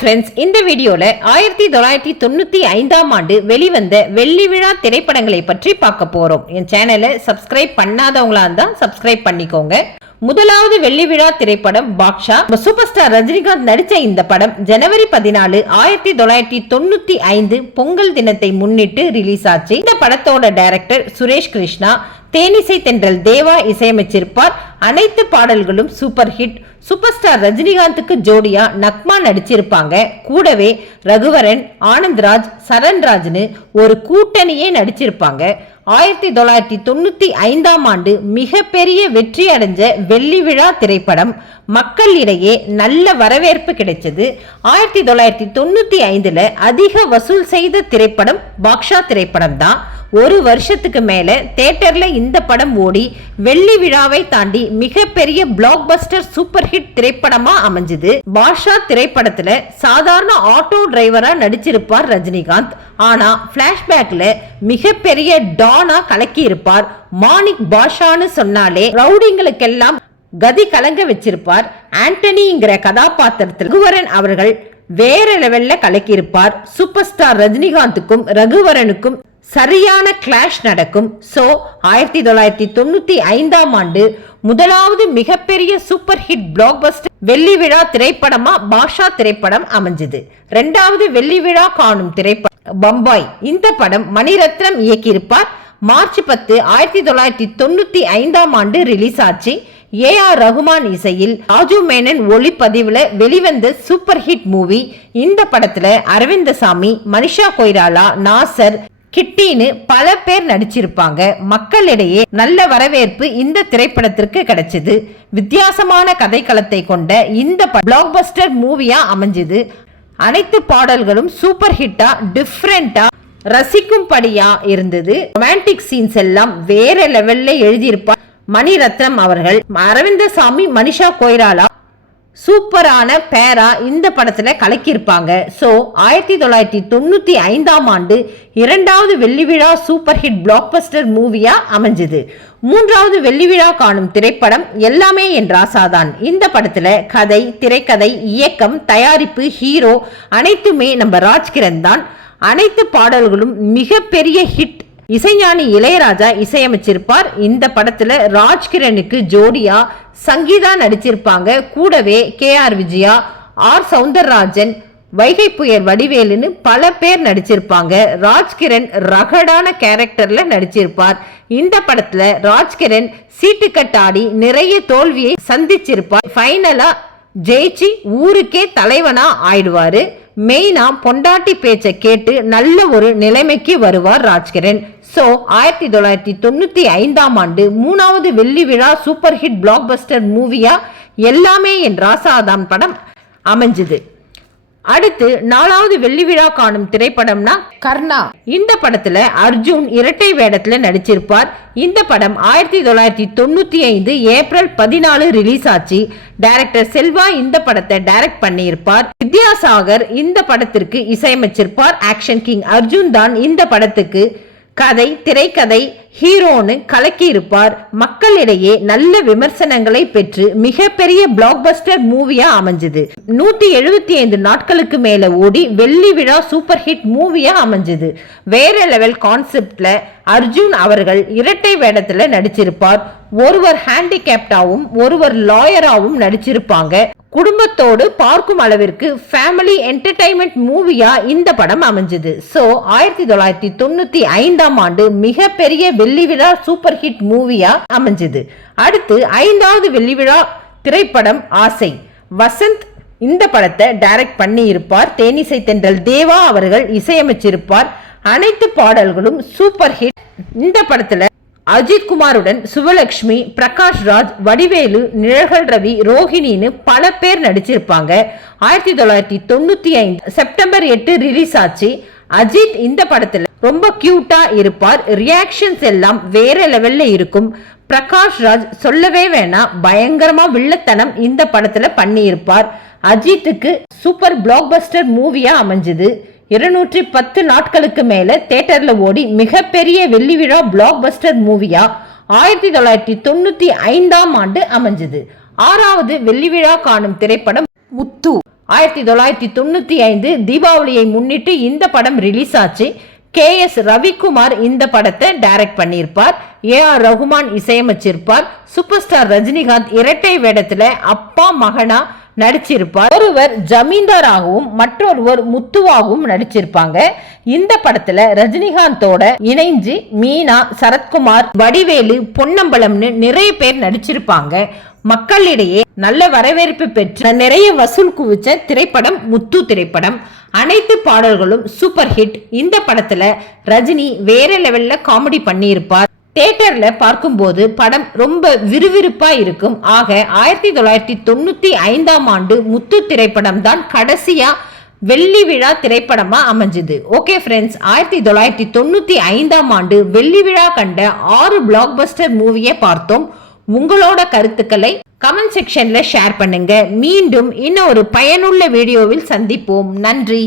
Friends, இந்த வீடியோல 1995ஆம் ஆண்டு வெளிவந்த வெள்ளி விழா திரைப்படங்களை பற்றி பார்க்க போறோம். என் சேனலை சப்ஸ்கிரைப் பண்ணாதவங்களா இருந்தா சப்ஸ்கிரைப் பண்ணிக்கோங்க. முதலாவது வெள்ளி விழா திரைப்படம் பாக்ஷா. சூப்பர் ஸ்டார் ரஜினிகாந்த் நடிச்ச இந்த படம் ஜனவரி 14, 1995 பொங்கல் தினத்தை முன்னிட்டு ரிலீஸ் ஆச்சு. இந்த படத்தோட டைரக்டர் சுரேஷ் கிருஷ்ணா, தேனிசை தென்றல் தேவா இசையமைச்சிருப்பார். அனைத்து பாடல்களும் சூப்பர் ஹிட். சூப்பர் ஸ்டார் ரஜினிகாந்துக்கு ஜோடியா நக்மா நடிச்சிருப்பாங்க. கூடவே ரகுவரன், ஆனந்த்ராஜ், சரண்ராஜ்னு ஒரு கூட்டணியே நடிச்சிருப்பாங்க. 1995ஆம் ஆண்டு மிகப்பெரிய வெற்றி அடைஞ்ச வெள்ளி விழா திரைப்படம். மக்களிடையே நல்ல வரவேற்பு கிடைச்சது. 1995ல அதிக வசூல் செய்த திரைப்படம் பாக்ஷா திரைப்படம் தான். ஒரு வருஷத்துக்கு மேல தியேட்டர்ல இந்த படம் ஓடி வெள்ளி விழாவை தாண்டி மிகப்பெரிய பிளாக் பஸ்டர் சூப்பர் ஹிட் திரைப்படமா அமைஞ்சது. பாஷா திரைப்படத்துல சாதாரண ஆட்டோ டிரைவரா நடிச்சிருப்பார் ரஜினிகாந்த். ஆனா பிளாஷ்பேக்ல மிகப்பெரிய டானா கலக்கி இருப்பார். மாணிக் பாஷான்னு சொன்னாலே ரவுடிங்களுக்கெல்லாம் கதி கலங்க வச்சிருப்பார். ஆண்டனிங்கிற கதாபாத்திரத்தில் ரகுவரன் அவர்கள் வேற லெவல்ல கலக்கி இருப்பார். சூப்பர் ஸ்டார் ரஜினிகாந்துக்கும் ரகுவரனுக்கும் சரியான கிளாஷ் நடக்கும். சோ 1995ஆம் ஆண்டு முதலாவது மிகப்பெரிய சூப்பர் ஹிட் பிளாக் பஸ்டர் வெள்ளி விழா திரைப்படமா பாஷா திரைப்படம் அமைஞ்சது. இரண்டாவது வெள்ளி விழா காணும் திரைப்படம் பம்பாய். இந்த படம் மணிரத்னம் இயக்கியிருப்பார். மார்ச் 10, 1995ஆம் ஆண்டு ரிலீஸ் ஆச்சு. AR ரகுமான் இசையில் ராஜு மேனன் ஒளிப்பதிவுல வெளிவந்த சூப்பர் ஹிட் மூவி. இந்த படத்துல அரவிந்தசாமி, மனிஷா கொய்ராலா, நாசர், கிட்டின்னு பல பேர் நடிச்சிருப்பாங்க. மக்களிடையே நல்ல வரவேற்பு இந்த திரைப்படத்திற்கு கிடைச்சது. வித்தியாசமான கதைக்களத்தை கொண்ட இந்த பிளாக் பஸ்டர் மூவியா அமைஞ்சது. அனைத்து பாடல்களும் சூப்பர் ஹிட்டா, டிஃப்ரெண்டா, ரசிக்கும்படியா இருந்தது. ரொமான்டிக் சீன்ஸ் எல்லாம் வேற லெவல்ல எழுதியிருப்பார் மணிரத்னம் அவர்கள். அரவிந்தசாமி, மனிஷா கொய்ராலா சூப்பரான பேரா இந்த படத்துல கலக்கியிருப்பாங்க. சோ 1995ஆம் ஆண்டு இரண்டாவது வெள்ளி விழா சூப்பர் ஹிட் பிளாக் பஸ்டர் மூவியா அமைஞ்சது. மூன்றாவது வெள்ளி விழா காணும் திரைப்படம் எல்லாமே என் ராசாதான். இந்த படத்துல கதை, திரைக்கதை, இயக்கம், தயாரிப்பு, ஹீரோ அனைத்துமே நம்ம ராஜ்கிரண் தான். அனைத்து பாடல்களும் மிகப்பெரிய ஹிட். இசைஞானி இளையராஜா இசையமைச்சிருப்பார். இந்த படத்துல ராஜ்கிரனுக்கு ஜோடியா சங்கீதா நடிச்சிருப்பாங்க. கூடவே KR விஜயா, R சௌந்தரராஜன், வைகை புயல் வடிவேலுன்னு பல பேர் நடிச்சிருப்பாங்க. ராஜ்கிரண் ரகடான கேரக்டர்ல நடிச்சிருப்பார். இந்த படத்துல ராஜ்கிரண் சீட்டுக்கட்டாடி நிறைய தோல்வியை சந்திச்சிருப்பார். ஃபைனலா ஜெயிச்சு ஊருக்கே தலைவனா ஆயிடுவாரு. மெயினா பொண்டாட்டி பேச்ச கேட்டு நல்ல ஒரு நிலைமைக்கு வருவார் ராஜ்கிரண். சோ 1995ஆம் ஆண்டு மூணாவது வெள்ளி விழா சூப்பர் ஹிட் பிளாக் பஸ்டர் மூவியா எல்லாமே என் ராசாதான் படம் அமைஞ்சது. அடுத்து நாலாவது வெள்ளி விழா காணும் திரைப்படம்னா கர்ணா. இந்த படத்துல அர்ஜுன் இரட்டை வேடத்துல நடிச்சிருப்பார். இந்த படம் 1995 ஏப்ரல் 14 ரிலீஸ் ஆச்சு. டைரக்டர் செல்வா இந்த படத்தை டைரக்ட் பண்ணியிருப்பார். வித்யாசாகர் இந்த படத்திற்கு இசையமைச்சிருப்பார். ஆக்ஷன் கிங் அர்ஜுன் தான் இந்த படத்துக்கு கதை, திரைக்கதை, ஹீரோன்னு கலக்கி இருப்பார். மக்களிடையே நல்ல விமர்சனங்களை பெற்று மிகப்பெரிய பிளாக் பஸ்டர் மூவியா அமைஞ்சது. 175 நாட்களுக்கு மேல ஓடி வெள்ளி விழா சூப்பர் ஹிட் மூவியா அமைஞ்சது. வேற லெவல் கான்செப்ட்ல அர்ஜுன் அவர்கள் இரட்டை வேடத்துல நடிச்சிருப்பார். ஒருவர் ஹேண்டிகேப்டாவும் ஒருவர் லாயராவும் நடிச்சிருப்பாங்க. குடும்பத்தோடு பார்க்கும் அளவிற்கு ஃபேமிலி என்டர்டைன்மெண்ட் மூவியா இந்த படம் அமைஞ்சது. சோ 1995ஆம் ஆண்டு மிகப்பெரிய வெள்ளி விழா சூப்பர் ஹிட் மூவியா அமைஞ்சது. அடுத்து ஐந்தாவது வெள்ளி விழா திரைப்படம் ஆசை. வசந்த் இந்த படத்தை டைரக்ட் பண்ணி இருப்பார். தேனிசை தென்றல் தேவா அவர்கள் இசையமைச்சிருப்பார். அனைத்து பாடல்களும் சூப்பர் ஹிட். இந்த படத்துல அஜித் குமாருடன் சுவலட்சுமி, பிரகாஷ் ராஜ், வடிவேலு, நிழல்கள் ரவி, ரோஹிணின்னு பல பேர் நடிச்சிருப்பாங்க. 1995 செப்டம்பர் 8 ரிலீஸ் ஆச்சு. அஜித் இந்த படத்துல ரொம்ப கியூட்டா இருப்பார். ரியாக்ஷன்ஸ் எல்லாம் வேற லெவல்ல இருக்கும். பிரகாஷ் ராஜ் சொல்லவே வேணாம், பயங்கரமா வில்லத்தனம் இந்த படத்துல பண்ணி இருப்பார். அஜித்துக்கு சூப்பர் பிளாக் பஸ்டர் மூவியா அமைஞ்சது. 210 நாட்களுக்கு மேல தியேட்டர்ல ஓடி மிகப்பெரிய வெள்ளி விழா பிளாக் பஸ்டர் மூவியா 1995ஆம் ஆண்டு அமைஞ்சது. ஆறாவது வெள்ளி விழா காணும் திரைப்படம் முத்து. 1995 தீபாவளியை முன்னிட்டு இந்த படம் ரிலீஸ் ஆச்சு. KS ரவிக்குமார் இந்த படத்தை டைரக்ட் பண்ணியிருப்பார். AR ரகுமான் இசையமைச்சிருப்பார். சூப்பர் ஸ்டார் ரஜினிகாந்த் இரட்டை வேடத்துல அப்பா மகனா நடிச்சிருப்பார். ஒருவர் ஜமீன்தாராகவும் மற்றொருவர் முத்துவாகவும் நடிச்சிருப்பாங்க. இந்த படத்துல ரஜினிகாந்தோட இணைஞ்சு மீனா, சரத்குமார், வடிவேலு, பொன்னம்பலம்னு நிறைய பேர் நடிச்சிருப்பாங்க. மக்களிடையே நல்ல வரவேற்பு பெற்று நிறைய வசூல் குவிச்ச திரைப்படம் முத்து திரைப்படம். அனைத்து பாடல்களும் சூப்பர் ஹிட். இந்த படத்துல ரஜினி வேற லெவல்ல காமெடி பண்ணியிருப்பார். தியேட்டர்ல பார்க்கும்போது படம் ரொம்ப விறுவிறுப்பா இருக்கும். ஆக 1995ஆம் ஆண்டு முத்து திரைப்படம் தான் கடைசியா வெள்ளி விழா திரைப்படமா அமைஞ்சது. ஓகே ஃப்ரெண்ட்ஸ், 1995ஆம் ஆண்டு வெள்ளி விழா கண்ட 6 பிளாக் பஸ்டர் மூவியை பார்த்தோம். உங்களோட கருத்துக்களை கமெண்ட் செக்ஷன்ல ஷேர் பண்ணுங்க. மீண்டும் இன்னொரு பயனுள்ள வீடியோவில் சந்திப்போம். நன்றி.